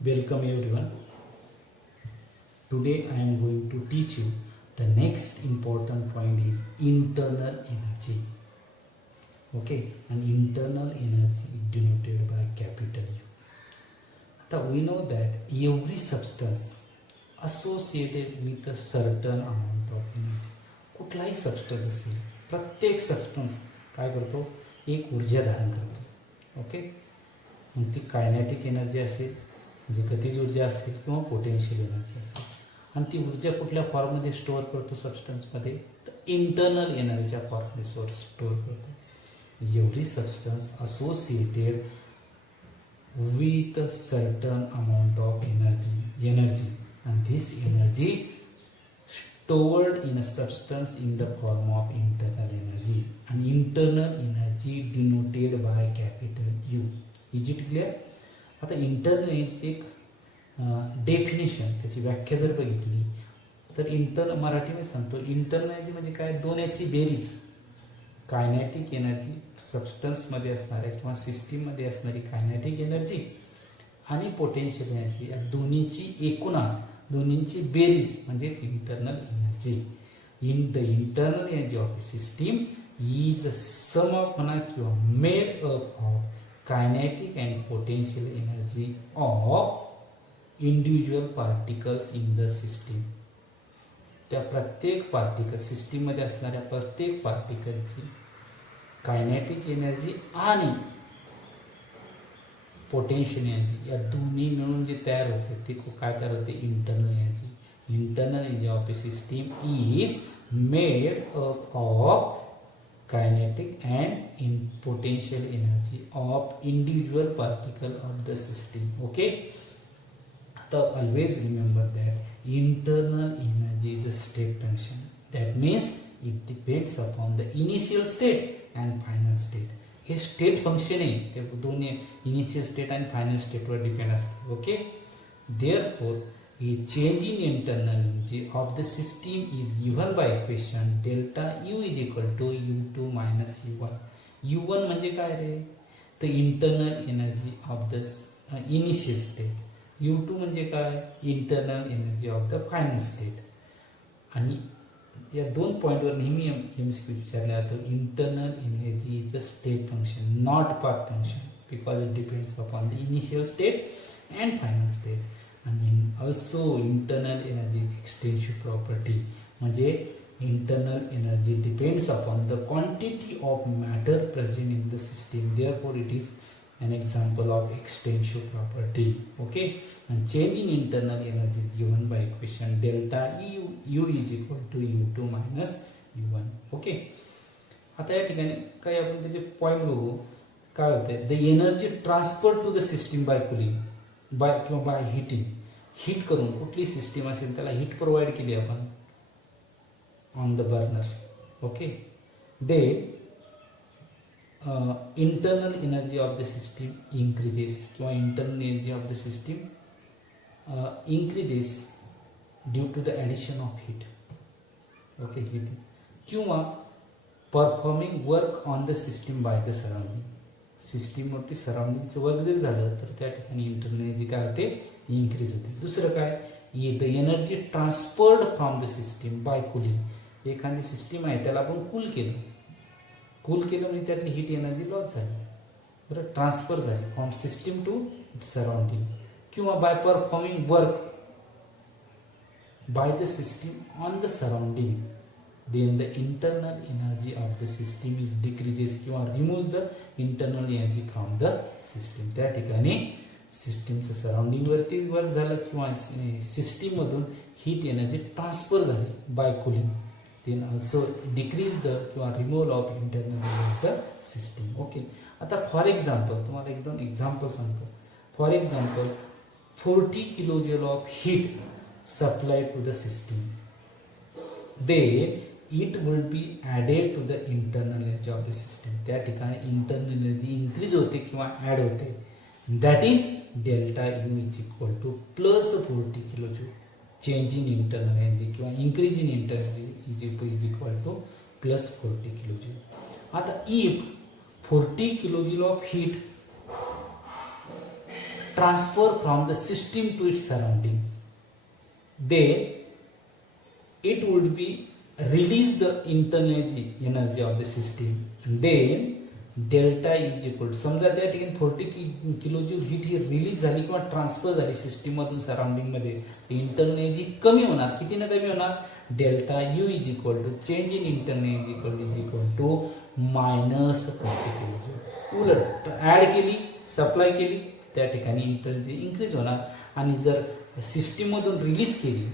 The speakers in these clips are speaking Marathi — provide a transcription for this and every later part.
Welcome everyone. Today I am going to teach you the next important point is internal energy. Okay, and internal energy is denoted by capital U. Now we know that every substance associated with a certain amount of energy, कुठलाही सबस्टन्स असेल, प्रत्येक सबस्टन्स काय करतो, एक ऊर्जा धारण करतो. ओके, मग ती कायनेटिक एनर्जी असेल, म्हणजे गतिज ऊर्जा असेल किंवा पोटेन्शियल एनर्जी असेल, आणि ती ऊर्जा कुठल्या फॉर्ममध्ये स्टोअर करतो सबस्टन्समध्ये, तर इंटरनल एनर्जीच्या फॉर्ममध्ये स्टोअर करतो. एवढी substance associated with a certain amount of energy and this energy stored in a substance in the form of internal energy, and internal energy denoted by capital U. Is it clear? आता इंटरनल एनर्जी एक डेफिनेशन, त्याची व्याख्या जर बघितली तर इंटरनल मराठीमध्ये सांगतो, इंटरनल एनर्जी म्हणजे काय, दोन याची बेरीज. कायनेटिक एनर्जी सबस्टन्समध्ये असणाऱ्या किंवा सिस्टीममध्ये असणारी कायनेटिक एनर्जी आणि पोटेन्शियल एनर्जी या दोन्हीची एकूणात, दोन्हींची बेरीज म्हणजे internal energy. In the internal energy of a system is sum of म्हणा किंवा made up of kinetic and potential energy of individual particles in the system. त्या प्रत्येक पार्टिकल, सिस्टीममध्ये असणाऱ्या प्रत्येक पार्टिकलची कायनेटिक एनर्जी आणि पोटेन्शियल एनर्जी या दोन्ही मिळून जे तयार होते ते काय तयार होते, internal energy. Internal energy of a system is made up of kinetic and in potential energy of individual particle of the system. Okay, आता always remember that internal energy is a state function. That means it depends upon the initial state and final state. हे स्टेट फंक्शन आहे, ते दोन्ही इनिशियल स्टेट आणि फायनल स्टेटवर डिपेंड असते. Okay, therefore a change in internal energy of the system is given by equation delta U is equal to U2 minus U1. U1 म्हणजे काय रे, तर internal energy of the initial state. U2 म्हणजे काय, internal energy of the final state. आणि या दोन पॉईंटवर नेहमी MCQ विचारला जातो, internal energy is a state function not path function because it depends upon the initial state and final state. आणि also internal energy extensive property, म्हणजे internal energy depends upon the quantity of matter present in the system. Therefore it is an example of extensive property. Okay, and change in internal energy is given by equation delta U is equal to U2 minus U1. Okay, आता या ठिकाणी काय आपण त्याचे पॉइंट बघू. काय होते, the energy transfer to the system by cooling, by किंवा बाय हिटिंग. हीट करून कुठली सिस्टीम असेल त्याला हीट प्रोव्हाइड केली आपण on the burner. Okay, the internal energy of the system increases किंवा internal energy of the system increases due to the addition of heat. Okay, heat किंवा performing work on the system by the surrounding. System वरती सराउंडिंगचं वर्क जर झालं तर त्या ठिकाणी इंटरनल एनर्जी काय होते, इन्क्रीज होते. दुसरं काय, the energy transferred from the system by cooling. एखादी सिस्टीम आहे त्याला आपण कूल केलं म्हणजे त्यातली हीट एनर्जी लॉस झाली, बरं, ट्रान्सफर झाली फ्रॉम सिस्टीम टू सराउंडिंग. किंवा by performing work by the system on the surrounding, then the internal energy of the system is decreases किंवा remove the internal energy from the system. त्या ठिकाणी सिस्टीमचं सराउंडिंगवरती वर्क झालं किंवा सिस्टीममधून हीट एनर्जी ट्रान्सफर झाली by cooling, then also decrease the किंवा removal of internal energy of the system. Okay, आता फॉर एक्झाम्पल तुम्हाला एक दोन एक्झाम्पल सांगतो. For example 40 kilojoule of heat supply to the system, they it will be added to the internal energy of the system. त्या ठिकाणी इंटरनल एनर्जी इन्क्रीज होते किंवा ॲड होते. That is delta U is equal to plus 40 kilojoule. Change in internal energy किंवा increase in internal is equal to plus 40 kilojoule. आता if 40 kilojule of heat transfer from the system to its surrounding, then it would be release the internal energy of the system, and then delta is equal to, समजा त्या ठिकाणी 40 किलोजूल हीट ही रिलीज झाली किंवा ट्रान्सफर झाली सिस्टीम मधून सराउंडिंग मध्ये, इंटरनल एनर्जी कमी होणार. कितीने कमी होणार? Delta U is equal to change in internal energy is equal to -40 kilojoule. उलट ऍड केली, सप्लाय केली, त्या ठिकाणी इंटरनल एनर्जी इन्क्रीज होणार, आणि जर सिस्टीम मधून रिलीज केली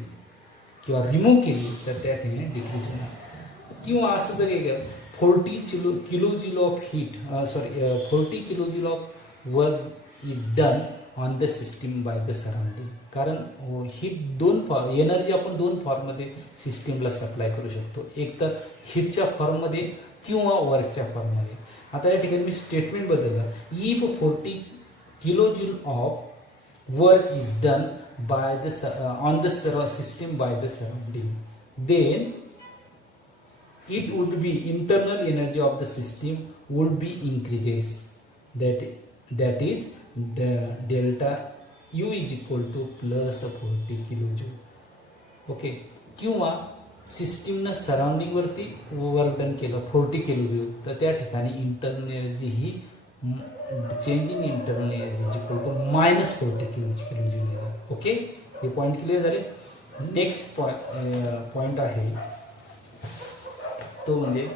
किंवा रिमूव्ह केली तर त्या ठिकाणी डिक्रीज होणार. किंवा असं जर 40 kilojule of heat, 40 kilojule of work is done on the system by the surrounding. कारण हीट दोन एनर्जी आपण दोन फॉर्म मध्ये सिस्टीमला सप्लाय करू शकतो, एक तर हीटच्या फॉर्म मध्ये किंवा वर्कच्या फॉर्म मध्ये. आता या ठिकाणी मी स्टेटमेंट बदललं, if 40 kilojule of work is done by the on the system by the surrounding, then it would be internal energy of the system would be increases, that is the delta U is equal to plus 40 kilojoule. ओके. किंवा सिस्टीमनं सराउंडिंग वरती वर्क डन केलं 40 किलोजूल, तर त्या ठिकाणी इंटरनल एनर्जी ही change in internal energy is equal to -40 kilojoule येईल. ओके, हे पॉइंट क्लिअर झाले. नेक्स्ट पॉइंट आहे तो म्हणजे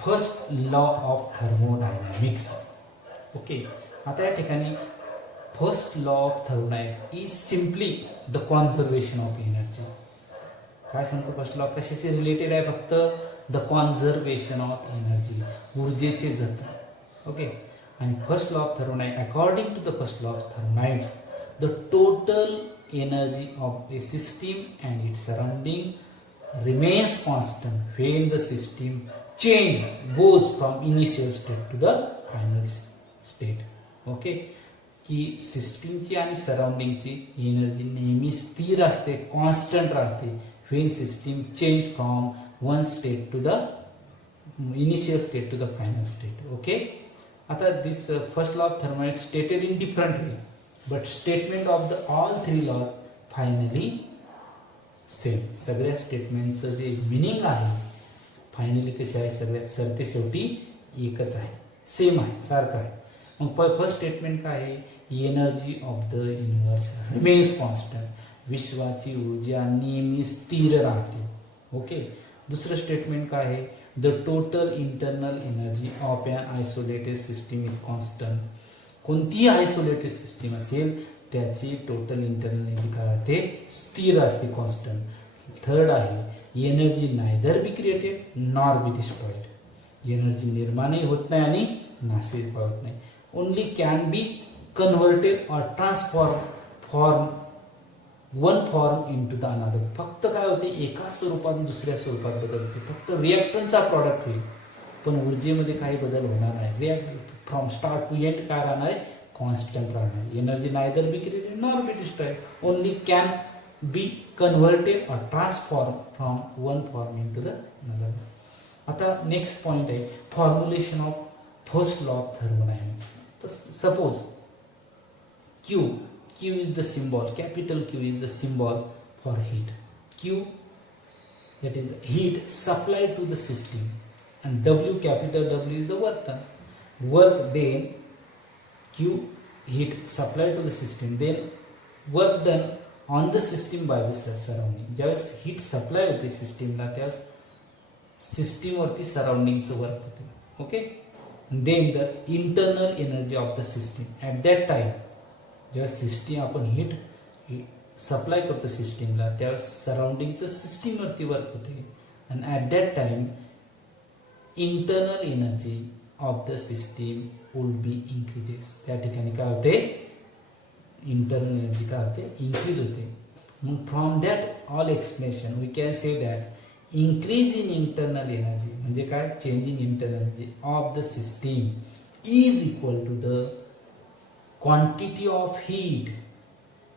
first law of thermodynamics. Okay. आता या ठिकाणी first law of thermodynamics is simply the conservation of energy. काय सांगतो फर्स्ट लॉ? कशाशी रिलेटेड आहे? फक्त द कॉन्झर्वेशन ऑफ एनर्जी, ऊर्जेचे जतन. ओके. आणि first law of thermodynamics, according to the first law of thermodynamics, the total energy of a system and its surrounding remains constant when the system change goes from initial state to the final state. Okay. की सिस्टीमची आणि सराउंडिंगची एनर्जी नेहमी स्थिर असते, कॉन्स्टंट राहते when system change from one state to the initial state to the final state. Okay. आता this first law of thermodynamics stated in different way, but statement of the all three laws finally same. सगळ्या स्टेटमेंटचं जे मिनिंग आहे फायनली कसे आहे, सगळ्यात सरते शेवटी एकच आहे, सेम आहे, सारखं आहे. मग फर्स्ट स्टेटमेंट काय आहे? Energy of the universe remains constant, विश्वाची ऊर्जा नेहमी स्थिर राहते. ओके. दुसरं स्टेटमेंट काय आहे? The total internal energy of an isolated system is constant. कोणतीही आयसोलेटेड सिस्टीम असेल त्याची टोटल इंटरनल एनर्जी काय राहते? स्थिर असते, कॉन्स्टंट. थर्ड आहे energy neither be created nor be destroyed. Energy निर्माणही होत नाही आणि नाशही होत नाही. Only can be converted or transform one form into the another. फक्त काय होते? एका स्वरूपात दुसऱ्या स्वरूपात बदलते. फक्त रिॲक्टंटचा प्रॉडक्ट होईल, पण ऊर्जेमध्ये काही बदल होणार नाही. React from start to end काय राहणार आहे? कॉन्स्टंट राहणार. Energy neither be created nor be destroyed, only can be converted or transform from one form into the another. आता नेक्स्ट पॉइंट आहे formulation of first law of thermodynamics. तर suppose Q is the symbol, capital Q is the symbol for heat. Q, that is heat supplied to the system, and W, capital W is the work done. Work, then Q, heat supplied to the system, then work done on the system by the surrounding. ज्यावेळेस heat supply होते सिस्टीमला त्यावेळेस सिस्टीम वरती सराउंडिंगचं वर्क होते. Okay. then the internal energy of the system at that time, जेव्हा सिस्टीम आपण हीट सप्लाय करतो सिस्टीमला त्यावेळेस सराउंडिंगचं सिस्टीमवरती वर्क होते. आणि at that time internal energy of the system would be increases. त्या ठिकाणी काय होते? इंटरनल एनर्जी काय होते? इन्क्रीज होते. मग from that all explanation we can say that increase in internal energy म्हणजे काय? Change in internal energy of the system is equal to the quantity of heat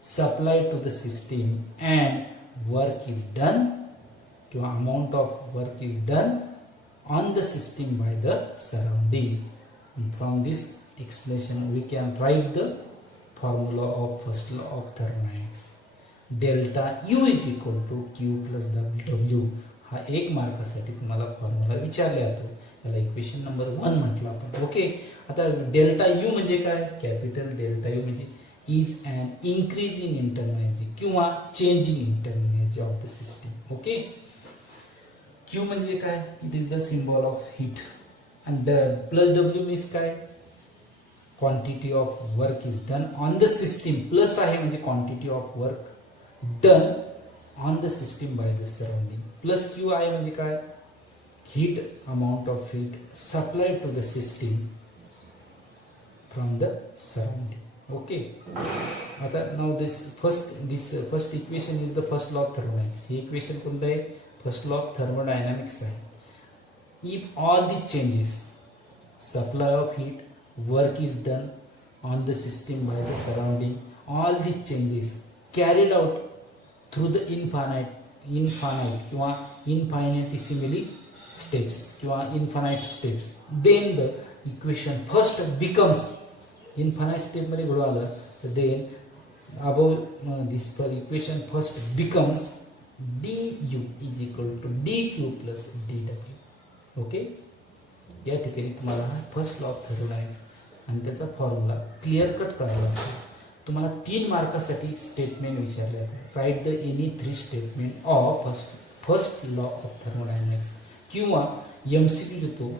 supplied to the system and work is done, किंवा amount of work is done on the system by the surrounding. And from this explanation we can write the formula of first law of thermodynamics. Delta U is equal to Q plus W हा 1 मार्कासाठी तुम्हाला फॉर्म्युला विचारला जातो. त्याला इक्वेशन नंबर 1 म्हटलं आपण. ओके. आता डेल्टा यू म्हणजे काय? कॅपिटल डेल्टा यू म्हणजे is an increase in internal energy किंवा change in internal energy of the system. Okay. Q म्हणजे काय? It is the symbol of heat and plus W means काय? Quantity of work is done on the system. Plus आहे म्हणजे quantity of work done on the system by the surrounding. Plus Q आहे म्हणजे काय? Heat, amount of heat supplied to the system from the surrounding. Okay. आता now this first equation is the first law of thermodynamics. ही इक्वेशन कोणतं आहे? फर्स्ट लॉ ऑफ थर्मोडायनामिक्स आहे. If all the changes, supply of heat, work is done on the system by the surrounding, all the changes carried out through the infinite किंवा infinitesimally steps किंवा infinite steps, then the equation first becomes infinite step मध्ये घडू आलं तर then above this equation first becomes du is equal to dq plus dw. Okay. या ठिकाणी तुम्हाला फर्स्ट लॉ ऑफ थर्मोडायनामिक्स आणि त्याचा फॉर्म्युला क्लिअर कट करायला असेल. तुम्हाला 3 मार्कासाठी स्टेटमेंट विचारले जातात. Write the any 3 statement of first law of thermodynamics किंवा MCQ देतो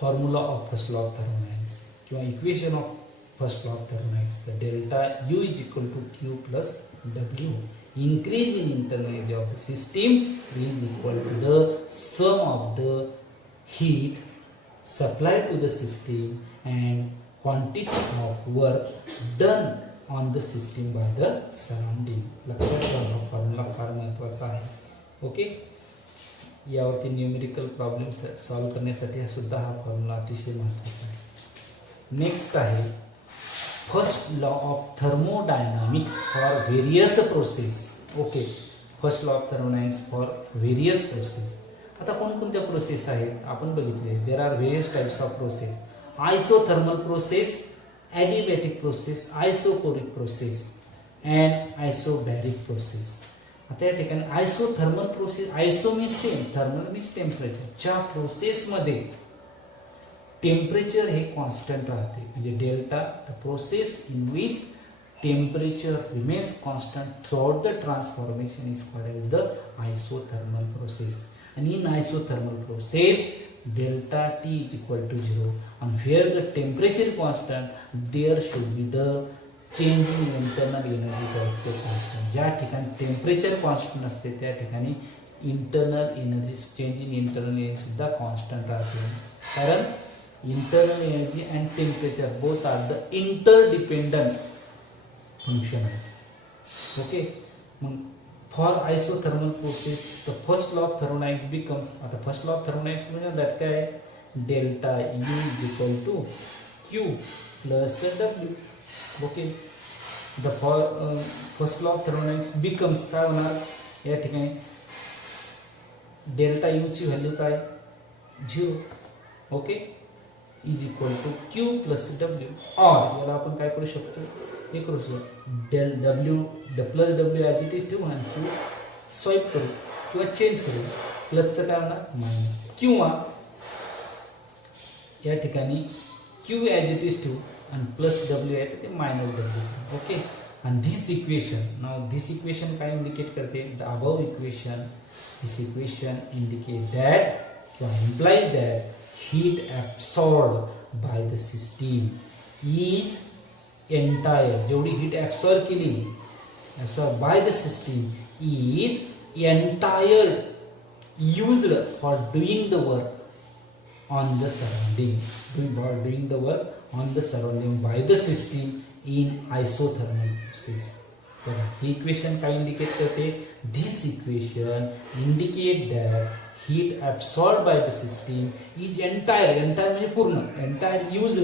formula of first law of thermodynamics किंवा equation of first law of thermodynamics. The delta U is equal to Q plus W. Increase in internal energy of the system is equal to the sum of the heat supplied to the system and quantity of work done on the system by the surrounding. लक्षात ठेवा फॉर्म्युला फार महत्त्वाचा आहे. ओके. यावरती न्यूमेरिकल प्रॉब्लेम सॉल्व्ह करण्यासाठी सुद्धा हा फॉर्म्युला अतिशय महत्त्वाचा आहे. नेक्स्ट आहे first law of thermodynamics for various process. Okay. First law of thermodynamics for various process. आता कोणकोणत्या प्रोसेस आहेत आपण बघितले. There are various types of process. Isothermal process, adiabatic process, isochoric process and isobaric process. आता या ठिकाणी isothermal process, iso means same, thermal means temperature. च्या प्रोसेसमध्ये टेम्परेचर हे कॉन्स्टंट राहते म्हणजे delta. The process in which temperature remains constant throughout the transformation is called the isothermal process. आणि in isothermal process delta T is equal to 0 and where the temperature constant there should be the change in internal energy also constant. ज्या ठिकाणी टेम्परेचर कॉन्स्टंट असते त्या ठिकाणी internal energy change in internal energy सुद्धा कॉन्स्टंट राहते. कारण internal energy and temperature both are the interdependent function. Okay. For isothermal process the first law of thermodynamics becomes the first law of thermodynamics means that काय delta U is equal to Q plus W. Okay. The first law of thermodynamics becomes काय होणार या ठिकाणी delta U ची व्हॅल्यू काय 0. Okay. Is equal to Q plus W. और याला आपण काय करू शकतो हे करू शकतो del W plus W as it is ठेवू आणि क्यू स्वाईप करू किंवा चेंज करू. प्लसचं काय होणार मायनस किंवा या ठिकाणी क्यू ॲज इट इज ठेवू आणि प्लस डब्ल्यू आहे ते मायनस डब्ल्यू. ओके. आणि धिस इक्वेशन काय इंडिकेट करते the above equation. This equation indicate that किंवा implies that heat absorbed by the system is entire. जेवढी heat absorb केली absorbed by the system is entire used for doing the work on the surrounding. Doing the work on the surrounding by the system in isothermal process. ही इक्वेशन काय इंडिकेट करते. This equation indicate that heat absorbed by the system is entire म्हणजे पूर्ण entire used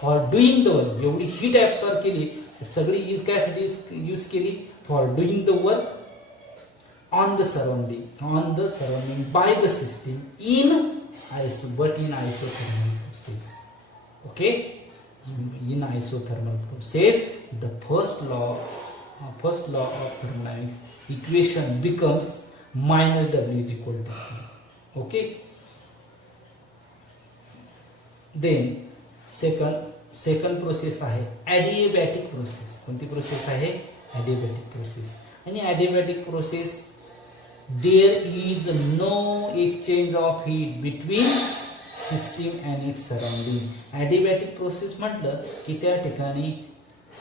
for doing the work. जेवढी heat absorb केली सगळी यूज कायसाठी यूज केली for doing the work on the surrounding bye the system in isothermal process. Okay. in isothermal process, the first law of thermodynamics equation becomes minus W is equal to Q. Okay. Then second process आहे ॲडिएबॅटिक प्रोसेस. कोणती प्रोसेस आहे? Adiabatic process. आणि adiabatic process there is no exchange of heat between system and its surrounding. Adiabatic process म्हटलं की त्या ठिकाणी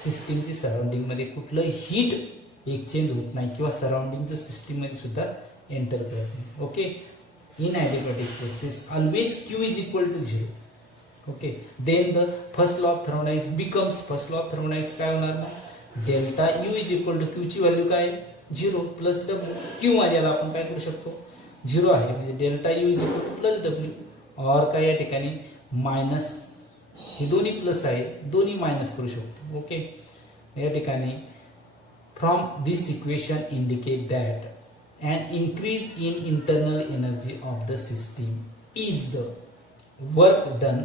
सिस्टीमची सराउंडिंगमध्ये कुठलं हीट एक्सचेंज होत नाही किंवा सराउंडिंगचं सिस्टीममध्ये सुद्धा एंटर करत नाही. Okay. In adiabatic process always Q is equal to 0. Okay. Then the first law of thermodynamics becomes, first law of thermodynamics काय होणार ना, delta U is equal to Q ची व्हॅल्यू काय आहे? 0 प्लस W. Q मध्ये आपण काय करू शकतो? 0 आहे म्हणजे delta U is equal to plus W. और काय या ठिकाणी मायनस, हे दोन्ही प्लस आहे, दोन्ही मायनस करू शकतो. ओके. या ठिकाणी from this equation indicate that an increase in internal energy of the system is the work done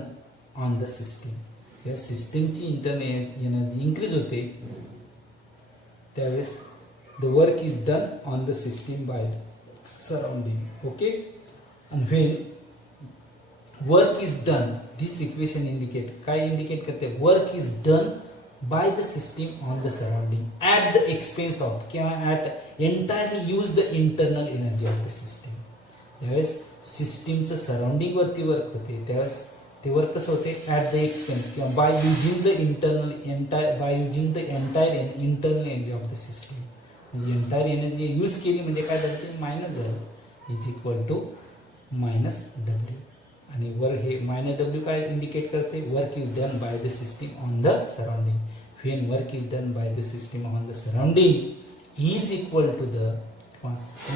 on the system. जेव्हा सिस्टीमची इंटरनल एनर्जी इंक्रीज होते त्यावेळेस the work is done on the system by surrounding. Okay. And when work is done, this equation indicate काय indicate करते? Work is done by the system on the surrounding at the expense of किंवा at entirely use the internal energy of the system. ज्यावेळेस सिस्टीमचं सराउंडिंग वरती वर्क होते त्यावेळेस ते वर्क कसं होते? ॲट द एक्सपेन्स किंवा by using the internal entire internal energy of the system. म्हणजे एंटायर एनर्जी यूज केली म्हणजे काय झालं? ते मायनस झालं. Is equal to minus W. आणि वर्क हे मायनस डब्ल्यू काय इंडिकेट करते? Work is done by the system on the surrounding. When work is done by the system on the surrounding is equal to the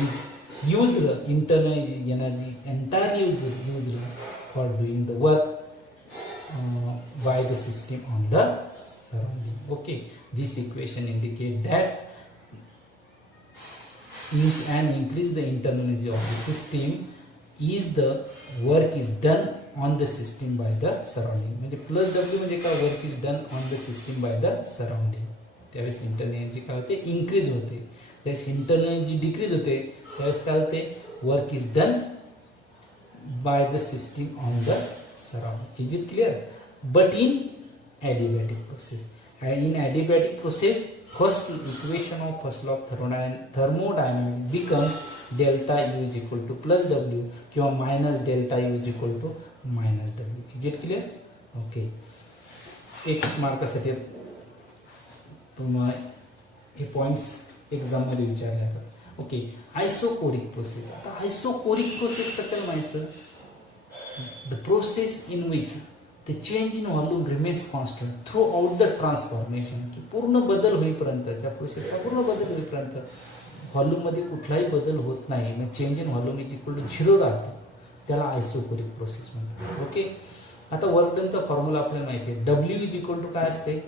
is used internal energy entirely used for doing the work by the system on the surrounding. Okay. This equation indicate that and increase the internal energy of the system is the work is done on the system by the surrounding. म्हणजे प्लस डब्ल्यू म्हणजे काय? Work is done on the system by the surrounding. त्यावेळेस इंटरनल एनर्जी काय होते? इंक्रीज होते. त्यावेळेस इंटरनल एनर्जी डिक्रीज होते त्यावेळेस काय होते? Work is done by the system on the surrounding. Is it clear? But in adiabatic process, in adiabatic process first equation of first law of thermodynamics becomes delta U is equal to plus W किंवा minus delta U is equal to minus W. Is it clear? Okay. एक मार्कासाठी हे पॉइंट्स एक्झाम मध्ये विचारले जातात. ओके. Isochoric process. आता आयसोकोरिक प्रोसेस कसं म्हणायचं? The process in which the change in volume remains constant throughout the transformation. की पूर्ण बदल होईपर्यंत त्या प्रोसेसचा पूर्ण बदल होईपर्यंत व्हॉल्यूम मध्ये कुठलाही बदल होत नाही. मग change in volume is equal to 0 राहतं. त्याला आयसोकोरिक प्रोसेस म्हणतात. ओके. आता वर्क डनचा फॉर्म्युला आपल्याला माहिती आहे. डब्ल्यू इज इक्वल टू काय असते?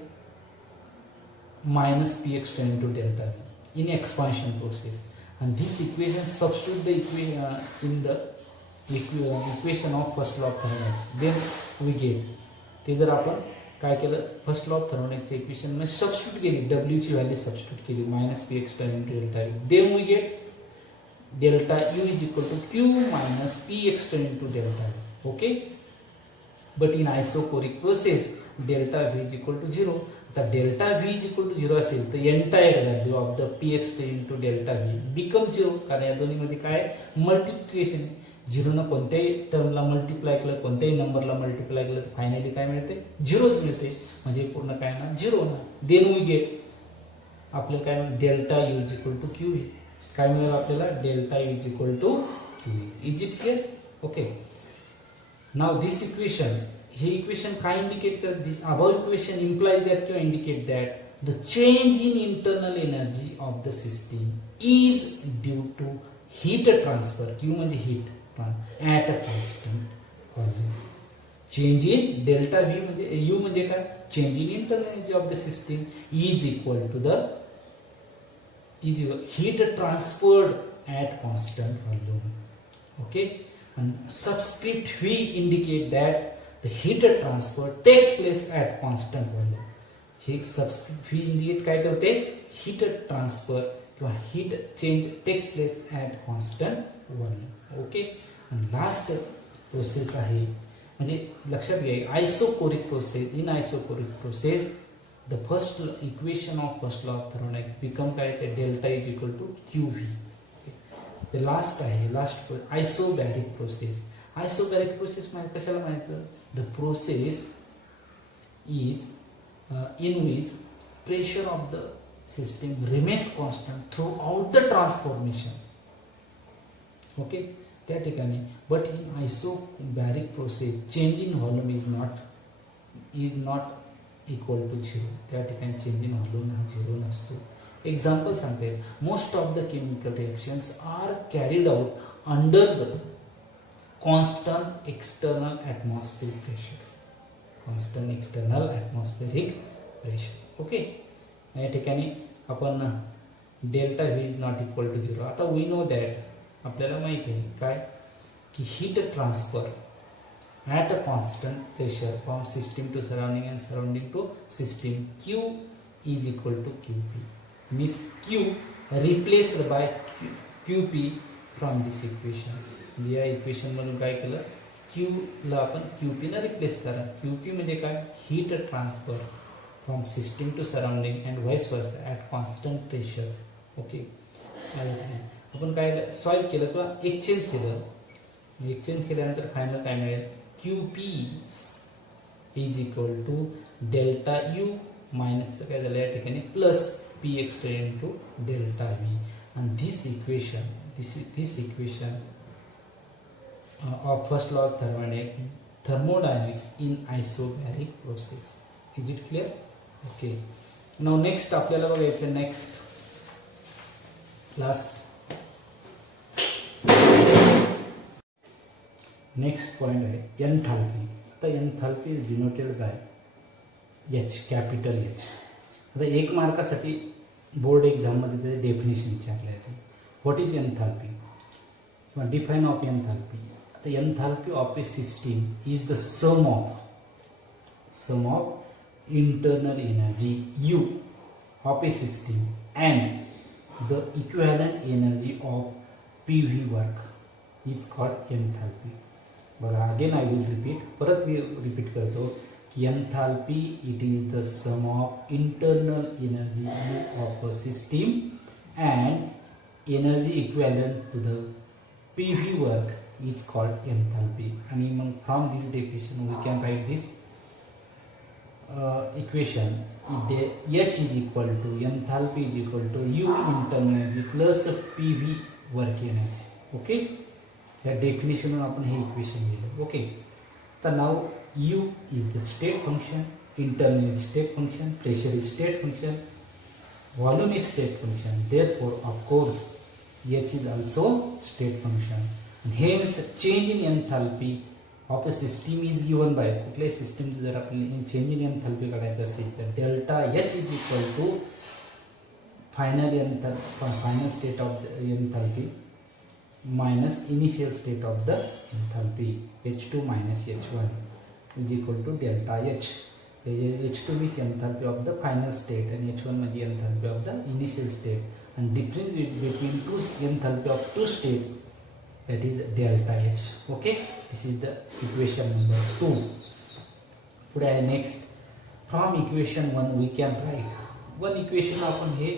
Minus P extra into delta in expansion process. आणि this equation substitute the in the equation of first law of thermodynamics. Then we get ते जर आपण काय केलं? फर्स्ट लॉ ऑफ थर्मोडायनामिक्सच्या इक्वेशन मध्ये सबस्टिट्यूट केली, डब्ल्यू ची व्हॅल्यू सबस्टिट्यूट केली minus P extra into delta V. Then we get delta U is equal to Q minus P extra into delta V. Okay. But in isochoric process delta V is equal to 0. आता delta V is equal to 0 असेल तर entire value of the P extra into delta V become 0. कारण या दोन्हीमध्ये काय मल्टिप्लिकेशन. 0 न कोणत्याही टर्मला मल्टिप्लाय केलं, कोणत्याही नंबरला मल्टिप्लाय केलं तर फायनली काय मिळते? 0च मिळते. म्हणजे पूर्ण काय ना 0 ना. देन वी गेट आपल्याला काय मिळेल? Delta U is equal to Q V. काय मिळेल आपल्याला? Delta U is equal to Q V. Is it clear? Okay. Now this equation, हे इक्वेशन काय इंडिकेट करत? This above equation implies that किंवा indicate that the change in internal energy of the system is due to heat transfer. Q म्हणजे heat at a constant volume. Change in delta V म्हणजे U म्हणजे काय? Change in internal energy of the system is equal to the heat transferred at constant volume. Okay. And subscript V indicate that the heat transfer takes place at constant volume. हे V इंडिकेट काय करते, हीट ट्रान्सफर किंवा heat change takes place at constant volume. Okay. Last process आहे म्हणजे लक्षात घ्या isochoric process. In isochoric process the first equation of first law of thermodynamics become काय ते delta is equal to QV. ते लास्ट आहे last isobaric process. Isobaric process म्हणजे कशाला म्हणायचं, the process is in which pressure of the system remains constant throughout the transformation. Okay, त्या ठिकाणी but in isobaric process change in volume is not equal to 0. त्या ठिकाणी change in volume हा 0 नसतो. एक्झाम्पल सांगते, most of the chemical reactions are carried out under the constant external atmospheric pressures. constant external atmospheric pressure. Okay. या ठिकाणी आपण delta V is not equal to 0. आता वी नो दॅट आपल्याला माहिती आहे काय की heat transfer at a constant pressure from system to surrounding and surrounding to system Q is equal to QP. Means Q replaced by QP from this equation. म्हणजे या इक्वेशन मधून काय केलं, Q ला आपण QP ने रिप्लेस करा. QP म्हणजे काय, heat transfer from system to surrounding and vice versa at constant pressures. Okay. आपण काय सॉल्व केलं किंवा एक्सचेंज केलं. एक्सचेंज केल्यानंतर फायनल काय मिळेल, QP is equal to delta U मायनसचं काय झालं या ठिकाणी plus P extra into delta V. आणि this equation of first law of thermodynamics in isobaric process. Is it clear? Okay. Now next आपल्याला बघायचं नेक्स्ट पॉइंट आहे एन्थाल्पी. आता enthalpy is denoted by H, capital H. आता 1 मार्कासाठी बोर्ड एक्झाममध्ये त्याचे डेफिनेशन विचारले जाते. व्हॉट इज एन्थाल्पी किंवा define of enthalpy. The enthalpy of a system is the sum of internal energy U of a system and the equivalent energy of PV work is called enthalpy. बघा again I will repeat. परत मी रिपीट करतो की enthalpy it is the sum of internal energy U of a system and energy equivalent to the PV work is called enthalpy. आणि मग from this definition we can write this equation. H is equal to enthalpy is equal to U internal energy plus PV work energy. Okay. या डेफिनेशन आपण हे इक्वेशन लिहिलं. ओके. तर नाव U is the state function, internal is state function, pressure is state function, volume is state function. Therefore of course H is also state function. Hence change in enthalpy of a system is given by कुठल्या सिस्टम जर आपल्याला चेंज इन एन्थाल्पी काढायचं असेल तर delta H is equal to final state of the enthalpy minus initial state of the enthalpy H2 minus H1 is equal to delta H. H2 is enthalpy of the final state and H1 म्हणजे enthalpy of the initial state, and difference between two enthalpy of two state, that is delta H. Okay, this is the equation number 2. पुढे आहे next. From equation 1 we can write one equation. आपण हे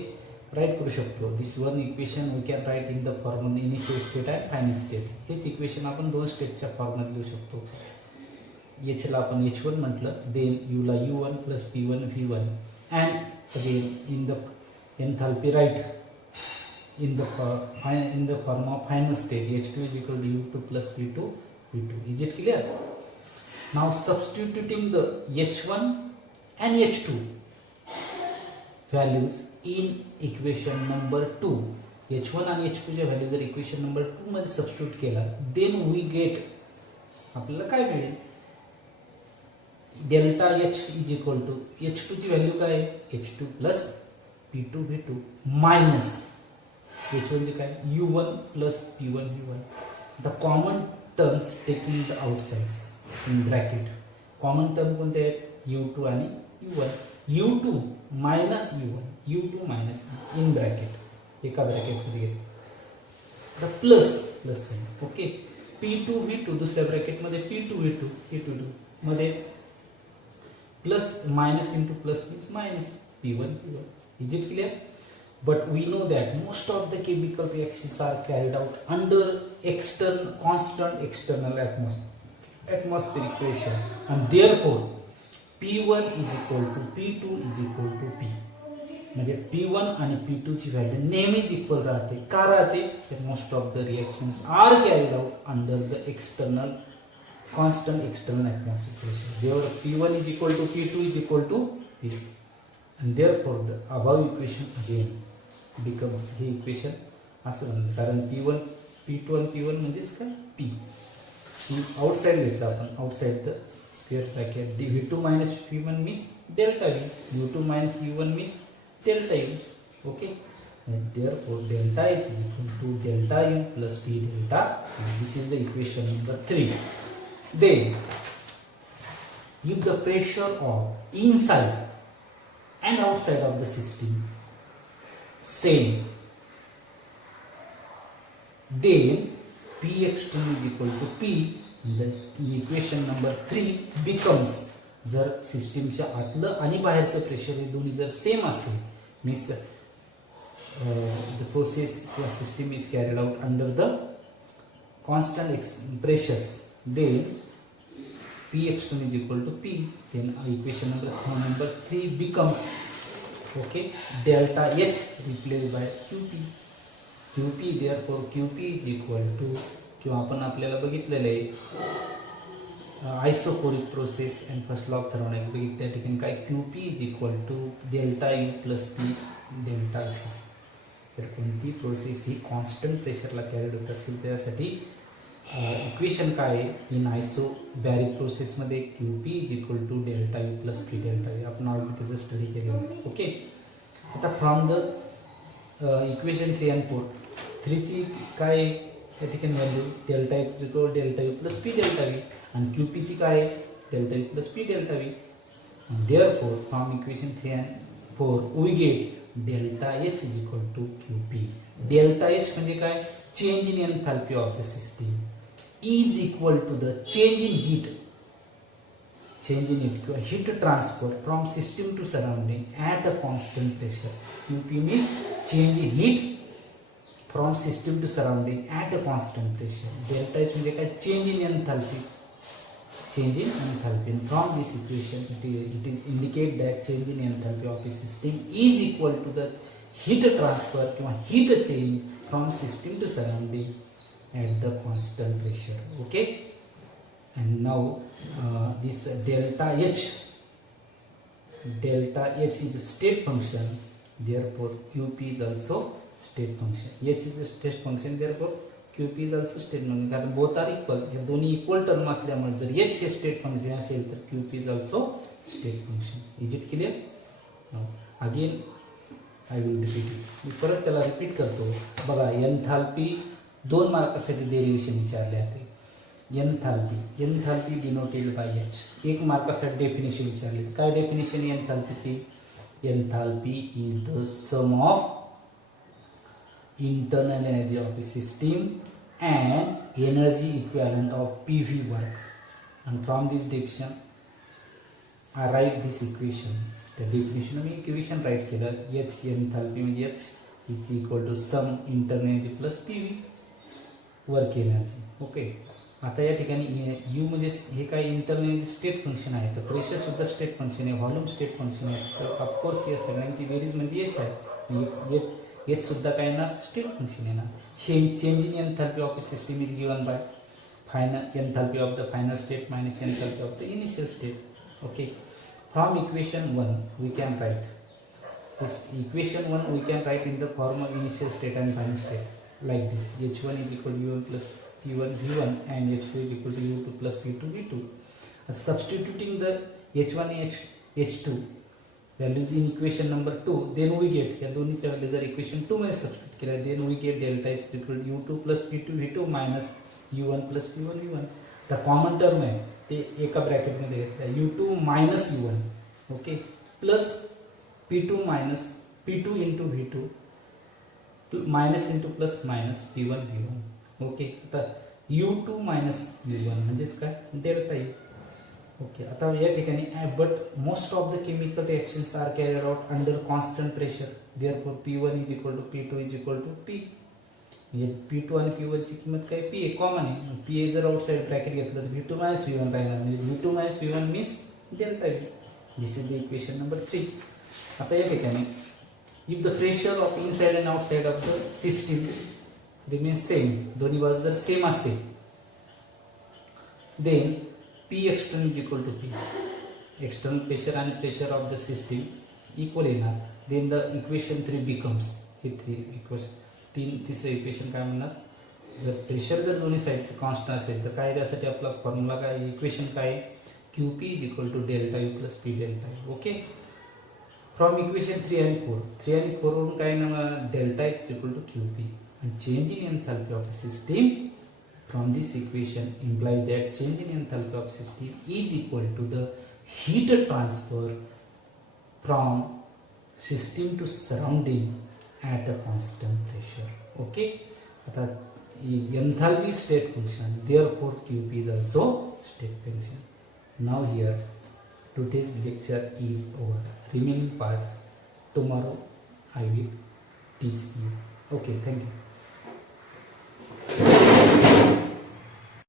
राइट करू शकतो. This one equation we can write in the form initial state and final state. हेच इक्वेशन आपण 2 स्टेटच्या फॉर्ममध्ये लिहू शकतो. H ला आपण H1 म्हटलं, देन U ला U1 plus P1 V1, and again in the enthalpy right in the form of final state H2 is equal to U2 plus P2 V2. Is it clear? Now substituting the H1 and H2 values in equation number 2. H1 आणि H2 च्या व्हॅल्यू जर इक्वेशन नंबर 2 मध्ये सबस्टिट्यूट केला, देन वी गेट, आपल्याला काय मिळेल, delta H is equal to H2 ची व्हॅल्यू काय आहे, H2 plus P2 V2 minus H1 ची काय, U1 plus P1 V1. The common terms taking the outsides in bracket. Common term कोणते आहेत U2 आणि U1. U2 minus U1 in bracket एका ब्रॅकेटमध्ये घेतो plus sign. Okay. P2 V2 दुसऱ्या ब्रॅकेटमध्ये P2 V2 मध्ये plus minus into plus means minus P1. Is it clear? But we know that most of the chemical reactions are carried out under constant external atmospheric pressure, and therefore P1 is equal to P2 is equal to P. म्हणजे P1 आणि P2 ची व्हॅल्यू नेहमीच इक्वल राहते. का राहते? Most of the reactions are carried out under the constant external atmospheric pressure. Therefore P1 is equal to P2 is equal to P, and therefore the above equation again becomes हे इक्वेशन असं बनलं. कारण P1 P2 आणि P1 म्हणजेच काय P आउटसाइड घेतलं आपण. Outside the square bracket V2 minus P1 means delta V, U2 minus U1 means delta U. Okay, and therefore delta H is equal to delta U plus P delta U. This is the equation number 3. Then if the pressure of inside and outside of the system same, then P external is equal to P. The equation number 3 becomes, जर सिस्टीमच्या आतलं आणि बाहेरचं प्रेशर हे दोन्ही जर सेम असेल means the process or system is carried out under the constant pressures, then P external is equal to P. Then equation number 3 becomes, okay, delta H replaced by QP. Therefore QP is equal to, किंवा आपण आपल्याला बघितलेलं आहे isochoric process and first law of thermodynamics बघितलं त्या ठिकाणी काय QP is equal to delta U plus P delta V. तर कोणती प्रोसेस ही कॉन्स्टंट प्रेशरला कॅरीड होत असेल त्यासाठी इक्वेशन काय आहे? इन आयसोबॅरिक प्रोसेसमध्ये QP is equal to delta U plus P delta V. आपण ऑलरेडी त्याचं स्टडी केलेलं आहे. ओके. आता फ्रॉम द इक्वेशन 3 and 4, 3ची काय त्या ठिकाणी value delta H is equal delta U plus P delta V, आणि QP ची काय delta U plus P delta V. Therefore from equation 3 and 4 we get delta H is equal to QP. Delta H म्हणजे काय? Change in enthalpy of the system is equal to the change in heat heat transfer from system to surrounding at a constant pressure. QP means change in heat from system to surrounding at a constant pressure. Delta H म्हणजे काय? Change in enthalpy. And from this equation it is indicate that change in enthalpy of a system is equal to the heat transfer किंवा heat change from system to surrounding at the constant pressure. Okay, and now this delta H is a state function, therefore QP is also state function. H is a state function, therefore QP is also state function. कारण both are equal, हे दोन्ही इक्वल टर्म असल्यामुळे जर H हे स्टेट फंक्शन असेल तर QP is also state function. Is it clear? Now again I will repeat it. मी परत त्याला रिपीट करतो. बघा, एन्थाल्पी 2 मार्कासाठी डेरिव्हेशन विचारले आहे. Enthalpy denoted by H. 1 मार्कासाठी डेफिनेशन विचारले. काय डेफिनेशन एन्थाल्पीची? Enthalpy is the sum of internal energy of a system and energy equivalent of PV work, and from this definition I write this equation. The definition मी इक्वेशन राईट केलं. H एन्थाल्पी म्हणजे H is equal to sum internal energy plus PV work energy. Okay. आता या ठिकाणी U म्हणजे हे काय इंटरनल एनर्जी स्टेट फंक्शन आहे, तर प्रेशर सुद्धा स्टेट फंक्शन आहे, व्हॉल्यूम स्टेट फंक्शन आहे. तर ऑफकोर्स या सगळ्यांची बेरीज म्हणजे H आहे. H सुद्धा काय ना स्टेट फंक्शन आहे ना. हे change in enthalpy of a system is given by final enthalpy of the final state minus enthalpy of the initial state. Okay. From equation 1 we can write this equation 1 we can write in the form of initial state and final state like this. H1 is equal to U1 plus P1 V1 and H2 is equal to U2 plus P2 V2. Substituting the H1 and H2 values in equation number 2, then we get या दोन्हीच्या व्हॅल्यू जर इक्वेशन 2 मध्ये सबस्टिट्यूट केल्या, then we get delta H equal to U2 plus P2 V2 minus U1 plus P1 V1. तर कॉमन टर्म आहे ते एका ब्रॅकेटमध्ये घेतलं U2 minus U1 okay plus P2 minus P2 into V2 minus into plus minus P1 V1 okay. आता U2 मायनस U1 म्हणजेच काय डेल्टा U ओके. आता या ठिकाणी but most of the chemical reactions are carried out under constant pressure therefore P1 is equal to P2 is equal to P. म्हणजे P2 आणि P1 ची किंमत काय P आहे कॉमन आहे. P जर आउटसाइड ब्रॅकेट घेतलं तर V2 मायनस V1 राहणार म्हणजे V2 minus V1 means delta V. This is the equation number 3. आता या ठिकाणी if the pressure of inside and outside of the system remains same दोन्ही बाजू जर सेम असेल then P external is equal to P. External pressure and pressure of the system equal येणार. Then the equation 3 becomes हे 3 equation तिसरं इक्वेशन काय म्हणणार जर प्रेशर जर दोन्ही साईडचं कॉन्स्टंट असेल तर काय त्यासाठी आपला फॉर्म्युला काय इक्वेशन काय QP is equal to delta U plus P delta U okay. From equation 3 आणि 4 वरून काय ना delta is equal to QP and change in enthalpy of the system from this equation implies that change in enthalpy of system is equal to the heat transfer from system to surrounding at a constant pressure okay. आता enthalpy state function therefore QP is also state function. Now here today's lecture is over. Remaining part tomorrow I will teach you okay. Thank you.